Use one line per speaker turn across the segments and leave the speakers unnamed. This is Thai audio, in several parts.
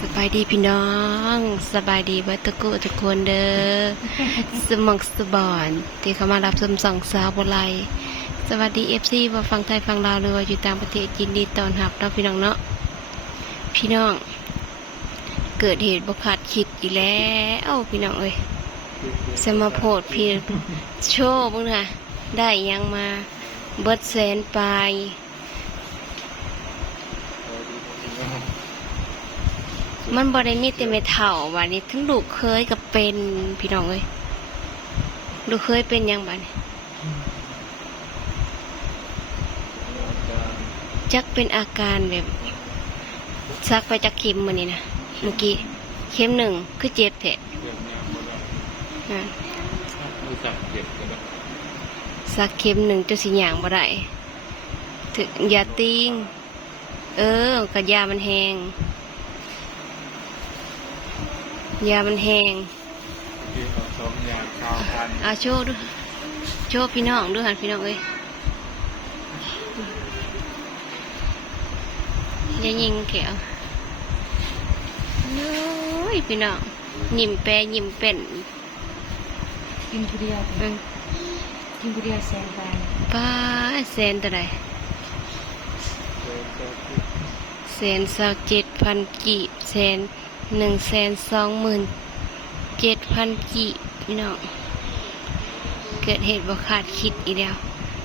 สบายดีพี่น้องสบายดีเบัตกุทุกคนเด้อสมองสบอนที่เขามารับชมสองสาวบไลสวัสดีเอฟซีว่าฟังไทยฟังลาวหรือว่าอยู่ต่างประเทศยินดีตอนรับเนาพี่น้องเนาะพี่น้อง เกิดเหตุบกคาดคิดอีกแล้วพี่น้องเอ้ยสมาโพดพี่โชว์บ้างนะได้ยังมาเบิดแสนปลาย มันบริมีแต่ไม่เท่าวันนี้ทั้งลูกเคยกับเป็นพี่น้องเอ้ยลูกเคยเป็นหยังบ้านี้จักเป็นอาการแบบซักไปจากเข็มมันนี่นะเมื่อกี้เข็มหนึ่งคือเจ็บแทะ
เรื่องนี้หมดแล้ว
อ่า
รู้จักเจ็บกันแล้ว
ซักเข็มหนึ่งจะสิหยางบ่ได้ถึงยาติงเออกับยามันแหง ยามันแหง
ที่เอาสองอย่างข้าวพัน
อาโชว์ดูโชว์พี่น้องดูหันพี่น้องเอ้ยอย่ายิงแขวโอ้ยพี่น้องยิ้มแปรยิ้มเป็น
กินผู้เดียว
เบิ่ง
กินผู้เดียวแสนไป
ป้าแสนตัวใด
เจอเจอที่
แสนสาวเจ็ดพันกีบแสน หนึ่งแสนสองหมื่นเจ็ดพันกีบพี่น้อง เกิดเหตุบ่คาดคิดอีกแล้ว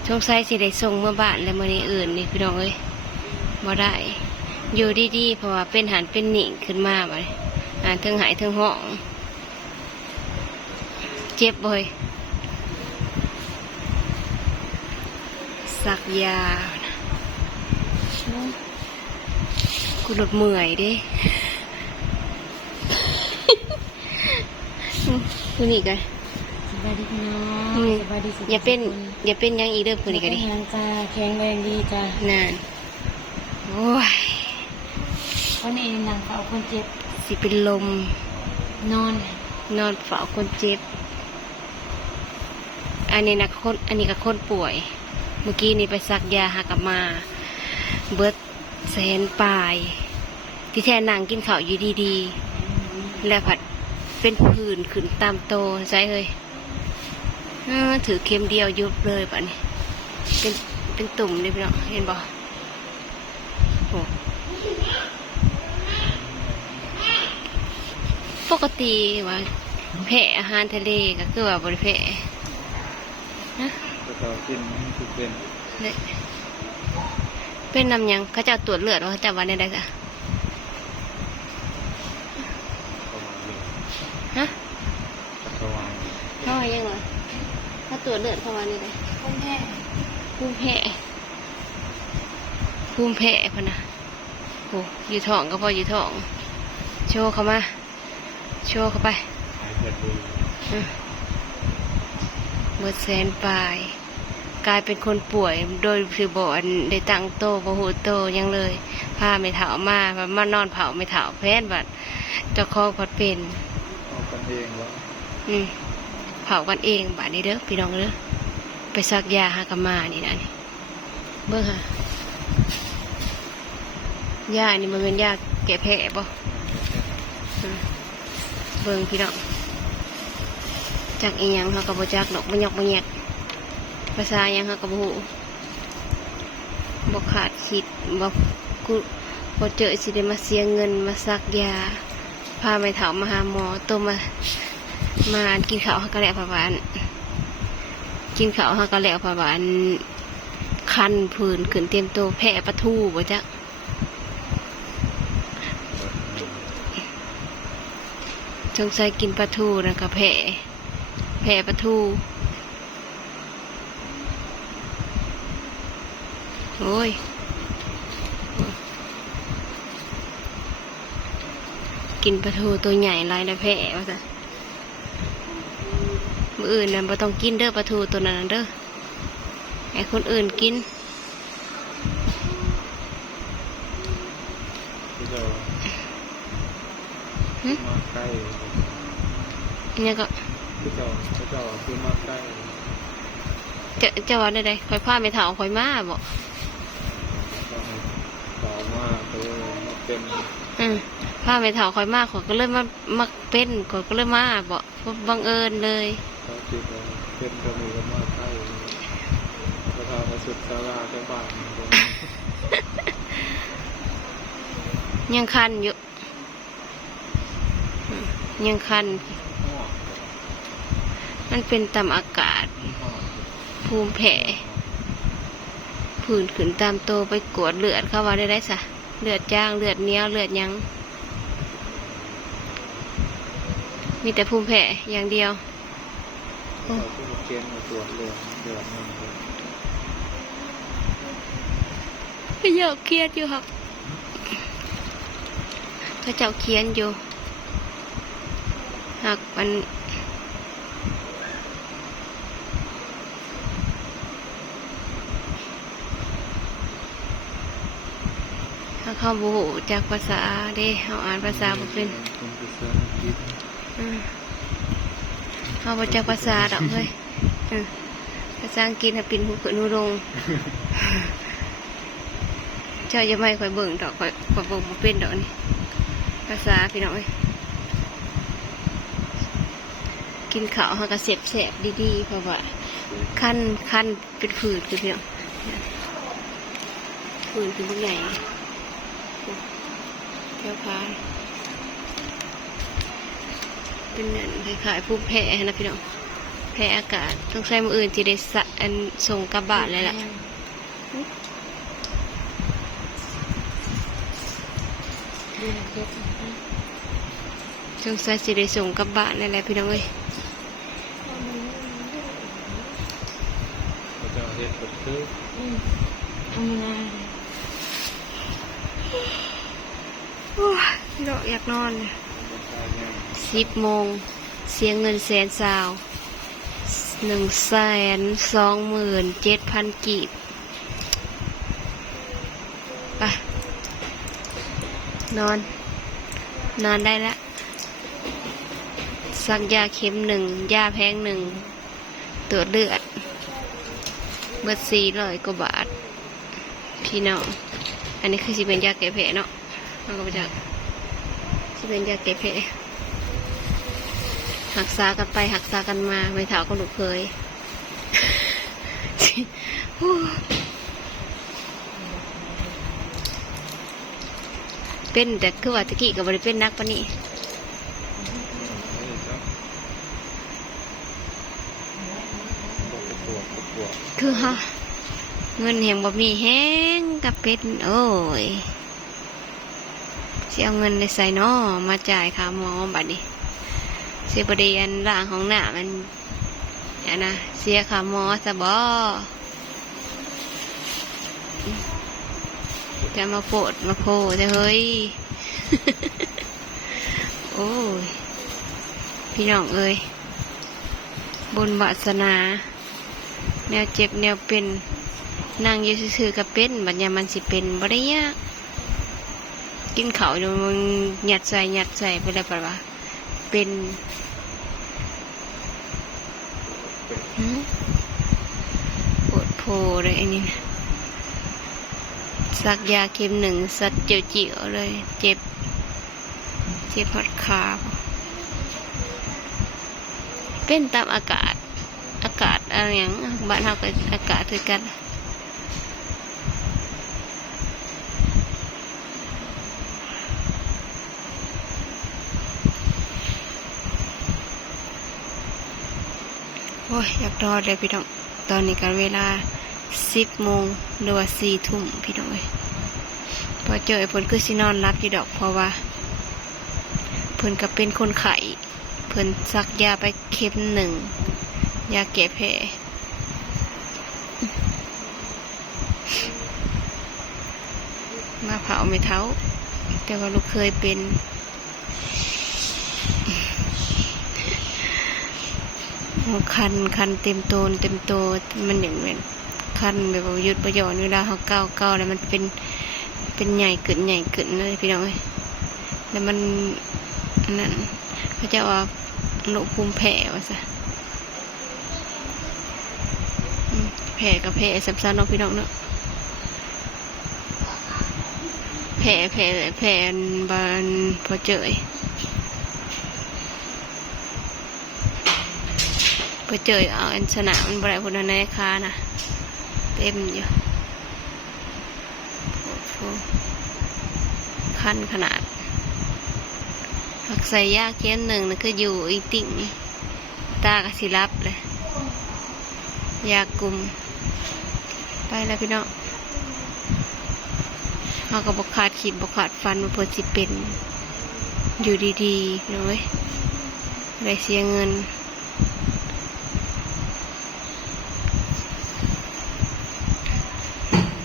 สงสัยสิได้ส่งเมื่อบ้านแล้วมื่อนี้อื่นนี่พี่น้องเอ้ยบ่ได้ อยู่ดีๆเพราะว่าเป็นหันเป็นหนิงขึ้นมาบ่อ่านเทิงหายเทิงห้อง เจ็บบ่เฮ้ยสักยา กูหลดเมื่อยเดิ กูนี่กัน
สบายดีพี่น้อง
อืม
สบายดีสุด
อย่าเป็นอย่าเป็นหยังอีกเด้อกูนี่กันดิ
กำลังจ้าแข็งแรงดีจ้านา
นโอ้ย
วันนี้นางเอาคนเจ็บ
สิเป็นลม
นอน
นอนเฝ้าคนเจ็บ อันนี้นะคนอันนี้ก็คนป่วย เมื่อกี้นี่ไปซักยาหากลับมา เบิดแสนปลาย ที่แท้นางกินข้าวอยู่ดีๆ แล้วผัด เป็นผื่นขึ้นตามโตใช่เลยเออถือเข็มเดียวยุบเลยป่ะนี่เป็นเป็นตุ่มเลยพี่น้องเห็นบ่โอ้ปกติว่าแพ้อาหารทะเลก็คือว่าบริแพ้นะ
ก็ต่อกินมันคือเป็น
เนี่ยเป็นนำหยังเขาจะเอาตรวจเลือดว่าเขาจะวันได้จ้ะ
ประมาณนี้
ฮะ
ประมาณ
เขาว่ายังไงเขา ตรวจเลือดเขาวันนี้เลย
คนแพ้
ภูมิแพ้ภูมิแพ้พะนะโอ้อยู่ท้องก็พออยู่ท้องโชว์เข้ามาโชว์เข้าไป
หายเจ็บดี
อืมเบิดแสนปลาย กลายเป็นคนป่วยโดยคือบอนได้ตั้งโตบ่หูโตหยังเลยพาไม่เถามาแบบมานอนเผาไม่เถาแพนบัดเจ้าของพัดเป็น
เอากันเองแล้ว
อืม เผากันเองบาดนี้เด้อพี่น้องเด้อไปซักยาหากนมานี่นะนี่เบิ่งค่ะยานี่มันเป็นยาแก้แพ้บ่เบิ่งพี่น้องจักอีหยังเขาก็บ่จักดอกบ่ยอกบ่แยกภาษาหยังเขาก็บ่ฮู้บ่ขาดคิดบ่กูบ่เจอสิได้มาเสียเงินมาซักยาพาไปเถามาหาหมอตัวมา มากินข้าวกกะแหละพะบานกินข้าวกกะแหละพะบานคันผื่นขึ้นเต็มตัวแผลปะทูบ่จ๊ะสงสัยกินปลาทูนะกับแผลแผลปลาทู โอ้ย กินปลาทูตัวใหญ่ลายแล้วแผลว่าซะ มืออื่นน่ะบ่ต้องกินเด้อปลาทูตัวนั้นน่ะเด้อให้คนอื่นกิน
ที่เรา
หึ
มาใกล้
เนี่ยก็
ที่เราที่เราคือมาใกล้
จะจะว่าได้ไดคอยพาไปเถาคอยมาบ่
ก็ให้ต่อมาตัวเป็น
อืมพผ้าไม่เท่าคอยมากขอยก็เลยมามักเป็นขอยก็เลยมาบอกบังเอิญเลย
เขาคิดว่าเป็นกระมือกับมาไทยแล้วพามาสุดสาราจังบ้าน
ยังคันอยู่ ยังคัน มันเป็นตามอากาศ ภูมิแพ้ผื่นขึ้นตามโตไปกวดเลือดเข้ามาได้ได้สะเลือดจ้างเลือดเนี้ยเลือดยัง มีแต่ภูมิแพ้อย่างเดียว
เขาเพิ่เกณฑ์มาตรวจเลือดเลือดมันเลย
ก็เยอะเครียดอยู่ครับก็เจ้าเคียนอยู่หากมันถ้าเข้าบูจากภาษาเด้เขาอ่านภาษาบ่เป็น
เป็นภาษาอังกฤษ
อืมเขาบ่จากภาษาดอกเฮ้ยภาษาอังกฤษให้ปินหูขึ้นหูลง เจ้าจะไม่ค่อยเบิ่งดอกค่อยคอยเบิ่งเป็นดอกนี่ภาษาพี่น้องเอ้ยกินข้าวเฮาก็เสบแสบดีๆเพราะว่าคันคันเป็นผื่นคือพี่น้องผื่นคือพวกใหญ่เที่ยวพา เป็นเหมือนคล้ายๆผู้แพ้นะพี่น้องแพ้อากาศต้องใช้มืออื่นที่ได้สะอันส่งกลับบ้านเลยล่ะ
เดือนเจ็ด
สงสัยสิได้ส่งกลับบ้านนั่นแหละพี่น้องเอ้ย
เขาจะเฮ็ดกดคือ
อืมเอามานา
โอ้ยพี่น้องอยากนอน
ภาษาเนี่ย
สิบโมง เสียงเงินแสนสาวหนึ่งแสนสองหมื่นเจ็ดพันกีบไปนอน นอนได้ละสักยาเข็มหนึ่งยาแพงหนึ่งตรวจเลือดเบิดสี่ร้อยกว่าบาท พี่น้องอันนี้คือสิเป็นยาแก้แผลเนาะเราก็ไปจากสิเป็นยาแก้แผล หักษากันไปหักษากันมาไม่เท่าก็ลูกเคยเป็นแต่คือว่าตะกี้กับบริเป็นนักปะนี่
คือ
ฮะเงินแห่งบ่มีแห้งกับเป็นโอ้ยเสียเงินในใส่นอมาจ่ายค่าหมอบัดนี้ สีบดีอันร่างของหน้ามันอันนะเสียค่าหมอซะบ่จะมาโปดมาโพจะเฮ้ย โอ้ย พี่น้องเอ้ยบนวาสนา แนวเจ็บแนวเป็นนั่งยู่ซื่อๆกับเป็นบัดยามันสิเป็นบ่ได้ยากกินข้าอยู่มันหยัดใส่หยัดใส่ไปเลยปะวะเป็นหืม ปวดโพเลยอันนี้ สักยาเข็มหนึ่งสักเจียวจิ๋วๆเลย เจ็บ เจ็บหัดขาเป็นตามอากาศ อากาศอะไรอย่างบ้านเราก็อากาศคือกัน โอ้ยอยากนอนเลยพี่น้อง ตอนนี้กันเวลาสิบโมงหรือว่าสี่ทุ่มพี่น้องเอ้ยพอเจอไอ้ผลคือสินอนรับอยู่ดอกเพราะว่าเพิ่นก็เป็นคนไข้เพิ่นซักยาไปเข็มหนึ่งยาแก้แผลมาเผาไม่เท้า แต่ว่าลูกเคยเป็น โอ้ คันคันเต็มโตนเต็มโตมันอย่างเหมือนคันแบบว่ายุดประโยชน์เวลาเขาเก้าเก้าแล้วมันเป็นเป็นใหญ่ขึ้นใหญ่ขึ้นเลยพี่น้องเอ้ยแล้วมันนั่นเขาจะว่าโรคภูมิแพ้ว่าซะแพ้กับแพ้สับซ้อนเนาะพี่น้องเนาะแผลแผลแผลบานพอเจย พอเจยเอาอันสนามมันบริพุทธในคานะเต็มอยู่โอ้โหคันขนาดหักใส่ยาเคียนหนึ่งนะคืออยู่อีติ่งตากระสิรับเลยยากลุ่ม ไปแล้วพี่น้องเขาก็บกขาดขีดบกขาดฟันมาเปิดสิเป็น อยู่ดีดีเว้ยไรเสียเงิน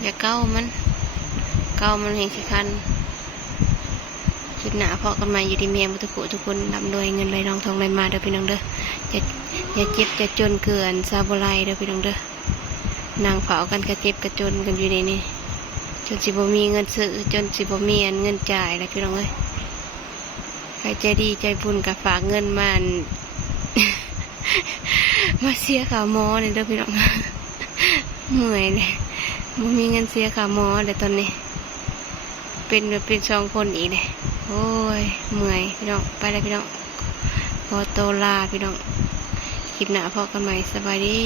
อย่าเก้ามัน เก้ามันเห็นสิคันคลิปหนาเพอกันมาอยู่ที่เมียมุทุกุทุกคนนำโดยเงินไหลรองทองไหลมาเด้อพี่น้องเด้ออย่าอย่าเจ็บอย่าจนเกินซาบุไรเด้อพี่น้องเด้อนางเผากันกระเจ็บกระจนกันอยู่ในนี้จนสิบมีเงินซื้อจนสิบมีเงินจ่ายแล้วพี่น้องเอ้ยใครใจดีใจบุญกับฝากเงินมาอันมาเสียข่าวหมอเลยเด้อพี่น้องเมื่อยเลย บ่มีเงินเสียค่ะหมอเลยตอนนี้ เป็นแบบเป็นสองคนอีกเลยโอ้ยเมื่อยพี่น้องไปเลยพี่น้องขอโตลาพี่น้องคลิปหน้าพอกันใหม่สบายดี